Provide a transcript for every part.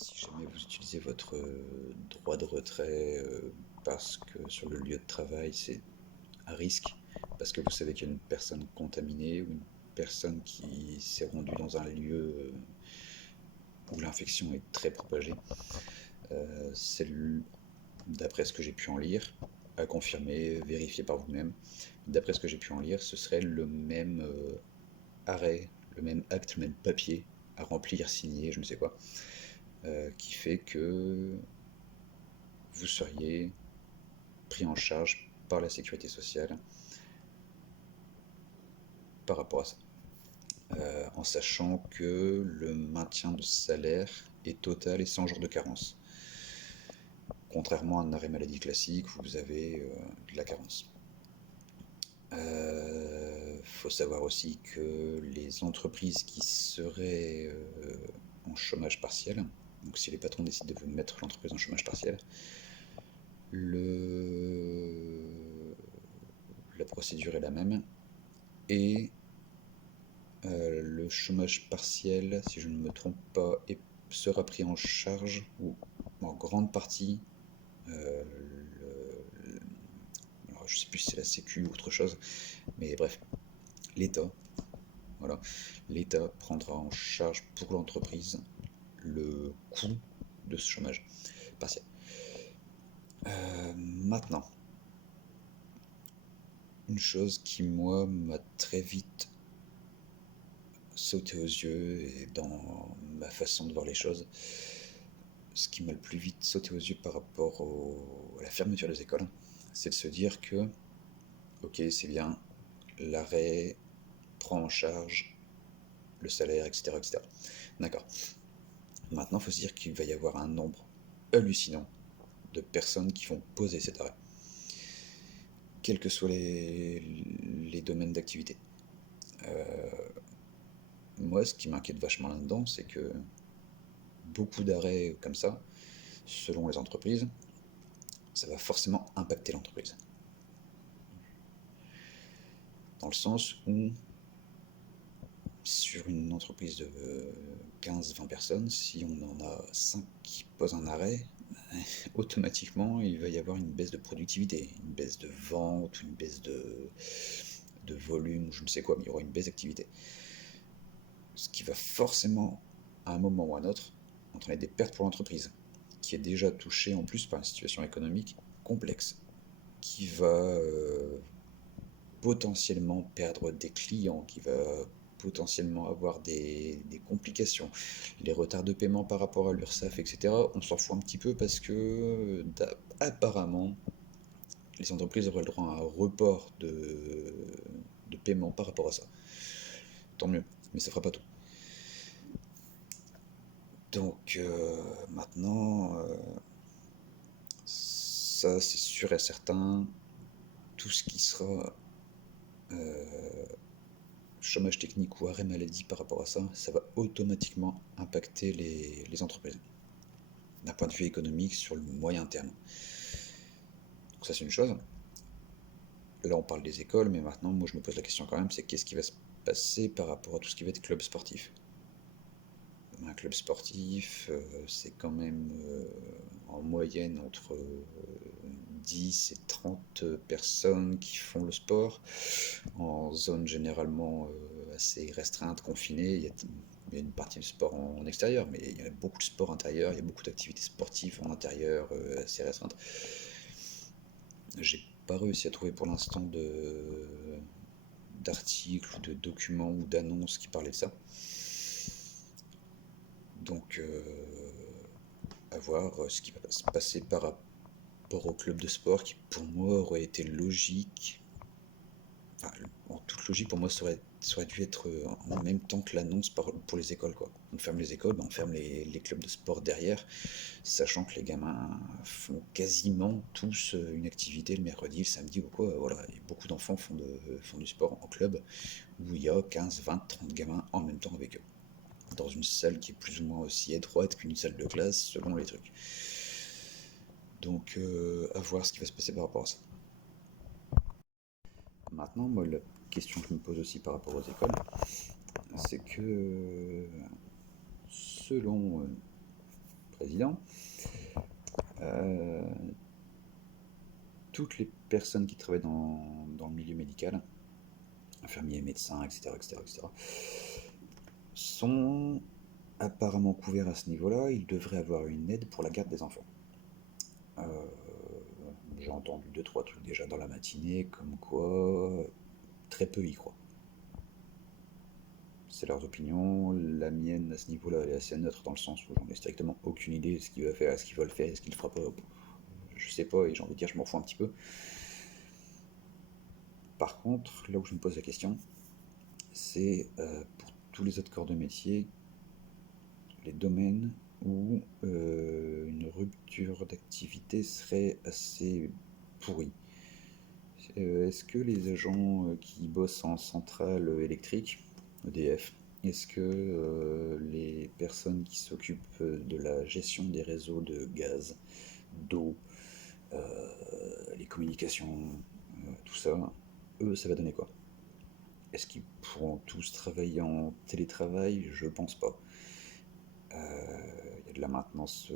Si jamais vous utilisez votre droit de retrait parce que sur le lieu de travail c'est à risque, parce que vous savez qu'il y a une personne contaminée ou une personne qui s'est rendue dans un lieu où l'infection est très propagée, c'est d'après ce que j'ai pu en lire, à confirmer, vérifier par vous-même, d'après ce que j'ai pu en lire, ce serait le même arrêt, le même acte, le même papier à remplir, signer, je ne sais quoi, qui fait que vous seriez pris en charge par la sécurité sociale par rapport à ça. En sachant que le maintien de salaire est total et sans jour de carence. Contrairement à un arrêt maladie classique où vous avez de la carence. Faut savoir aussi que les entreprises qui seraient en chômage partiel, donc si les patrons décident de vous mettre l'entreprise en chômage partiel, la procédure est la même et le chômage partiel, si je ne me trompe pas, sera pris en charge ou en grande partie. Alors, je ne sais plus si c'est la Sécu ou autre chose, mais bref, l'État, voilà, l'État prendra en charge pour l'entreprise le coût de ce chômage partiel. Maintenant, une chose qui moi m'a très vite sauté aux yeux et dans ma façon de voir les choses, ce qui m'a le plus vite sauté aux yeux par rapport à la fermeture des écoles, c'est de se dire que, ok, c'est bien, l'arrêt prend en charge le salaire, etc. etc. D'accord. Maintenant, il faut se dire qu'il va y avoir un nombre hallucinant de personnes qui vont poser cet arrêt, quels que soient les domaines d'activité. Moi, ce qui m'inquiète vachement là-dedans, c'est que beaucoup d'arrêts comme ça, selon les entreprises, ça va forcément impacter l'entreprise. Dans le sens où, sur une entreprise de 15-20 personnes, si on en a 5 qui posent un arrêt, automatiquement, il va y avoir une baisse de productivité, une baisse de vente, une baisse de volume, ou je ne sais quoi, mais il y aura une baisse d'activité. Ce qui va forcément, à un moment ou à un autre, entraîner des pertes pour l'entreprise, qui est déjà touchée en plus par une situation économique complexe, qui va potentiellement perdre des clients, qui va potentiellement avoir des complications, les retards de paiement par rapport à l'URSSAF, etc. On s'en fout un petit peu parce que apparemment les entreprises auraient le droit à un report de paiement par rapport à ça. Tant mieux, mais ça fera pas tout. Donc maintenant, ça c'est sûr et certain, tout ce qui sera chômage technique ou arrêt maladie par rapport à ça, ça va automatiquement impacter les entreprises, d'un point de vue économique sur le moyen terme. Donc ça c'est une chose. Là on parle des écoles, mais maintenant moi je me pose la question quand même, c'est qu'est-ce qui va se passer par rapport à tout ce qui va être club sportif. Un club sportif, c'est quand même en moyenne entre 10 et 30 personnes qui font le sport, en zone généralement assez restreinte, confinée. Il y a une partie de sport en extérieur, mais il y a beaucoup de sport intérieur, il y a beaucoup d'activités sportives en intérieur assez restreintes. J'ai pas réussi à trouver pour l'instant d'articles ou de documents ou d'annonces qui parlaient de ça. Donc, à voir ce qui va se passer par rapport au club de sport qui, pour moi, aurait été logique. Enfin, en toute logique, pour moi, ça aurait dû être en même temps que l'annonce pour les écoles, quoi. On ferme les écoles, ben on ferme les clubs de sport derrière, sachant que les gamins font quasiment tous une activité le mercredi, le samedi ou quoi. Voilà, et beaucoup d'enfants font du sport en club où il y a 15, 20, 30 gamins en même temps avec eux dans une salle qui est plus ou moins aussi étroite qu'une salle de classe selon les trucs. Donc à voir ce qui va se passer par rapport à ça. Maintenant, moi, la question que je me pose aussi par rapport aux écoles, c'est que selon président, toutes les personnes qui travaillent dans le milieu médical, infirmiers, médecins, etc., etc., etc., sont apparemment couverts à ce niveau-là. Ils devraient avoir une aide pour la garde des enfants. J'ai entendu 2-3 trucs déjà dans la matinée, comme quoi très peu y croient. C'est leurs opinions, la mienne à ce niveau-là elle est assez neutre dans le sens où j'en ai strictement aucune idée de ce qu'il va faire, est-ce qu'il va le faire, est-ce qu'il le fera pas, je sais pas et j'ai envie de dire je m'en fous un petit peu. Par contre, là où je me pose la question, c'est pour tous les autres corps de métier, les domaines où une rupture d'activité serait assez pourrie. Est-ce que les agents qui bossent en centrale électrique, EDF, est-ce que les personnes qui s'occupent de la gestion des réseaux de gaz, d'eau, les communications, tout ça, eux, ça va donner quoi? Est-ce qu'ils pourront tous travailler en télétravail? Je pense pas. Il y a de la maintenance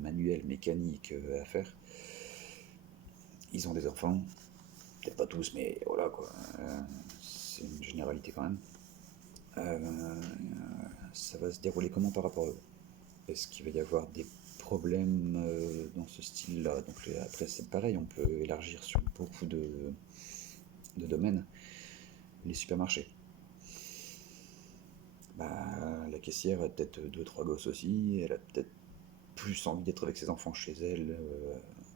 manuelle, mécanique à faire. Ils ont des enfants, peut-être pas tous, mais voilà quoi. C'est une généralité quand même. Ça va se dérouler comment par rapport à eux? Est-ce qu'il va y avoir des problèmes dans ce style-là? Donc après c'est pareil, on peut élargir sur beaucoup de domaines. Les supermarchés. Bah, la caissière a peut-être deux trois gosses aussi, elle a peut-être plus envie d'être avec ses enfants chez elle,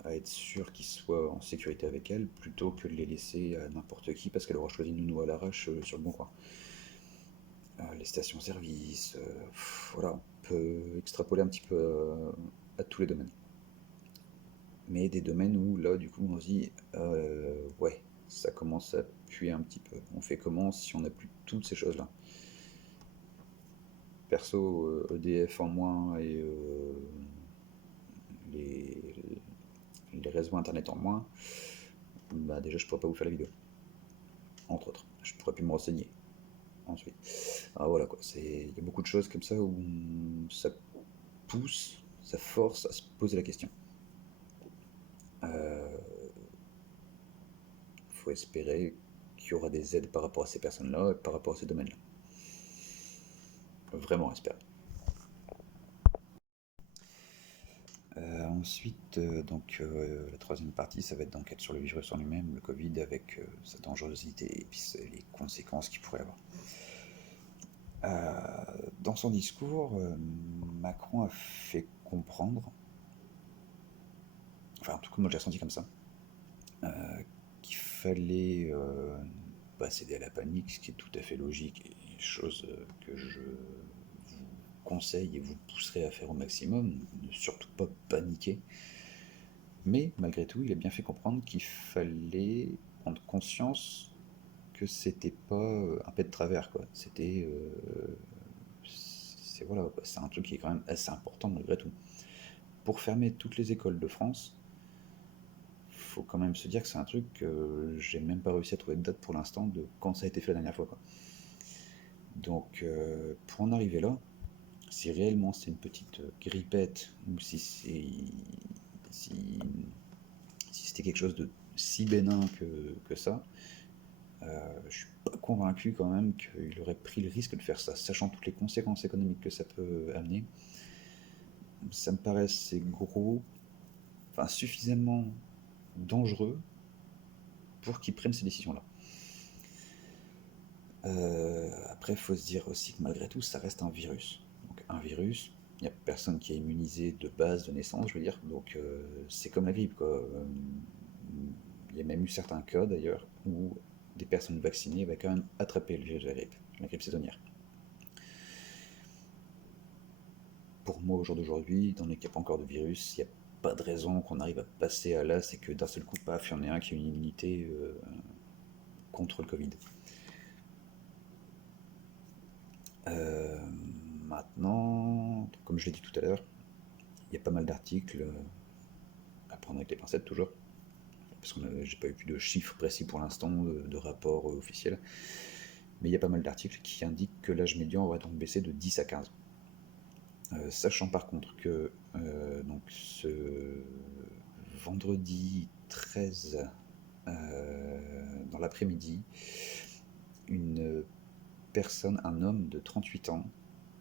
à être sûre qu'ils soient en sécurité avec elle, plutôt que de les laisser à n'importe qui parce qu'elle aura choisi nounou à l'arrache sur le bon coin. Les stations-service, voilà, on peut extrapoler un petit peu à tous les domaines. Mais des domaines où là, du coup, on se dit, ouais, ça commence à puer un petit peu. On fait comment si on n'a plus toutes ces choses-là? Perso, EDF en moins et les, les réseaux internet en moins, bah déjà je pourrais pas vous faire la vidéo, entre autres. Je pourrais plus me renseigner ensuite. Ah voilà quoi, il y a beaucoup de choses comme ça où ça pousse, ça force à se poser la question. Faut espérer qu'il y aura des aides par rapport à ces personnes-là et par rapport à ces domaines-là. Vraiment espérer. Ensuite, la troisième partie, ça va être d'enquête sur le virus en lui-même, le Covid, avec sa dangerosité et puis les conséquences qu'il pourrait avoir. Dans son discours, Macron a fait comprendre, enfin en tout cas moi j'ai ressenti comme ça, qu'il fallait pas céder à la panique, ce qui est tout à fait logique et chose que je vous conseille et vous pousserai à faire au maximum, ne surtout pas paniquer. Mais malgré tout, il a bien fait comprendre qu'il fallait prendre conscience que c'était pas un pet de travers, quoi. Voilà, c'est un truc qui est quand même assez important malgré tout. Pour fermer toutes les écoles de France, faut quand même se dire que c'est un truc que j'ai même pas réussi à trouver de date pour l'instant de quand ça a été fait la dernière fois, quoi. Donc pour en arriver là, si réellement c'est une petite grippette ou si c'était quelque chose de si bénin que ça, je suis pas convaincu quand même qu'il aurait pris le risque de faire ça, sachant toutes les conséquences économiques que ça peut amener. Ça me paraît assez gros, enfin suffisamment dangereux pour qu'ils prennent ces décisions-là. Après, il faut se dire aussi que malgré tout, ça reste un virus. Donc un virus, il n'y a personne qui est immunisé de base, de naissance, je veux dire. Donc c'est comme la grippe, quoi. Il y a même eu certains cas d'ailleurs où des personnes vaccinées avaient quand même attrapé le virus de la grippe saisonnière. Pour moi, au jour d'aujourd'hui, étant donné qu'il n'y a pas encore de virus, il n'y a pas de raison qu'on arrive à passer à l'as et que d'un seul coup, paf, il y en ait un qui a une immunité contre le Covid. Euh, Maintenant, comme je l'ai dit tout à l'heure, il y a pas mal d'articles à prendre avec les pincettes toujours, parce que j'ai pas eu plus de chiffres précis pour l'instant, de rapports officiels, mais il y a pas mal d'articles qui indiquent que l'âge médian aurait donc baissé de 10 à 15. Sachant par contre que donc ce vendredi 13 dans l'après-midi, une personne, un homme de 38 ans,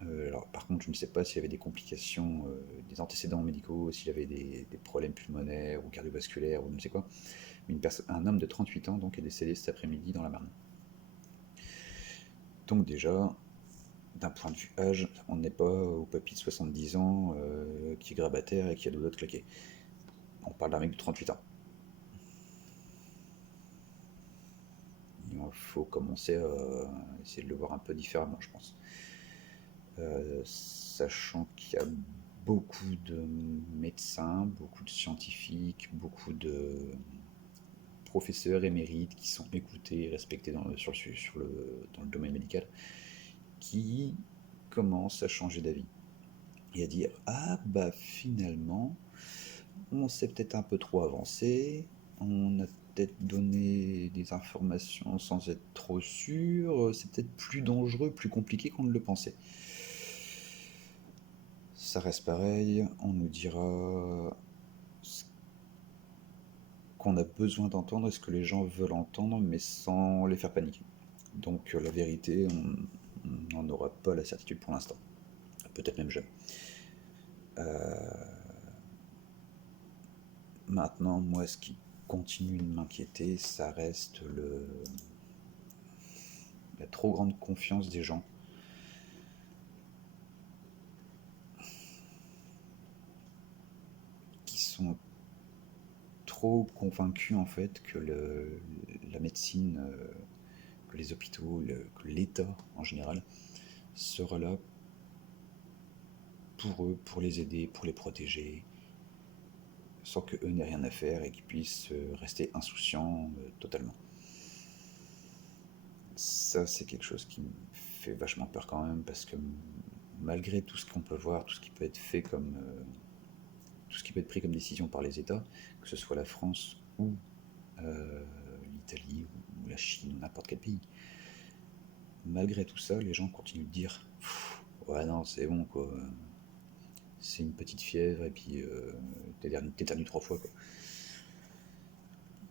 alors par contre je ne sais pas s'il y avait des complications, des antécédents médicaux, s'il avait des problèmes pulmonaires ou cardiovasculaires ou je ne sais quoi, mais un homme de 38 ans donc est décédé cet après-midi dans la Marne. Donc déjà, d'un point de vue âge, on n'est pas au papy de 70 ans qui est grabataire et qui a deux doigts de claquer. On parle d'un mec de 38 ans. Il faut commencer à essayer de le voir un peu différemment, je pense. Sachant qu'il y a beaucoup de médecins, beaucoup de scientifiques, beaucoup de professeurs émérites qui sont écoutés et respectés dans le domaine médical, qui commencent à changer d'avis et à dire ah bah finalement on s'est peut-être un peu trop avancé, on a peut-être donné des informations sans être trop sûr, c'est peut-être plus dangereux, plus compliqué qu'on ne le pensait. Ça reste pareil, on nous dira ce qu'on a besoin d'entendre et ce que les gens veulent entendre, mais sans les faire paniquer. Donc la vérité, on n'en aura pas la certitude pour l'instant. Peut-être même jamais. Maintenant, moi, ce qui continue de m'inquiéter, ça reste la trop grande confiance des gens. Qui sont trop convaincus en fait que la médecine, que les hôpitaux, que l'État en général sera là pour eux, pour les aider, pour les protéger, sans qu'eux n'aient rien à faire et qu'ils puissent rester insouciants totalement. Ça, c'est quelque chose qui me fait vachement peur quand même, parce que malgré tout ce qu'on peut voir, tout ce qui peut être fait comme tout ce qui peut être pris comme décision par les États, que ce soit la France ou l'Italie ou la Chine ou n'importe quel pays, malgré tout ça, les gens continuent de dire ouais non c'est bon quoi, c'est une petite fièvre et puis t'éternues 3 fois quoi.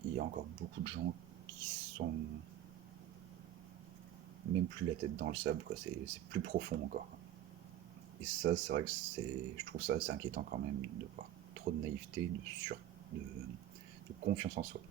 Il y a encore beaucoup de gens qui sont même plus la tête dans le sable quoi, c'est plus profond encore. Et ça c'est vrai que je trouve ça assez inquiétant quand même de voir trop de naïveté, de confiance en soi.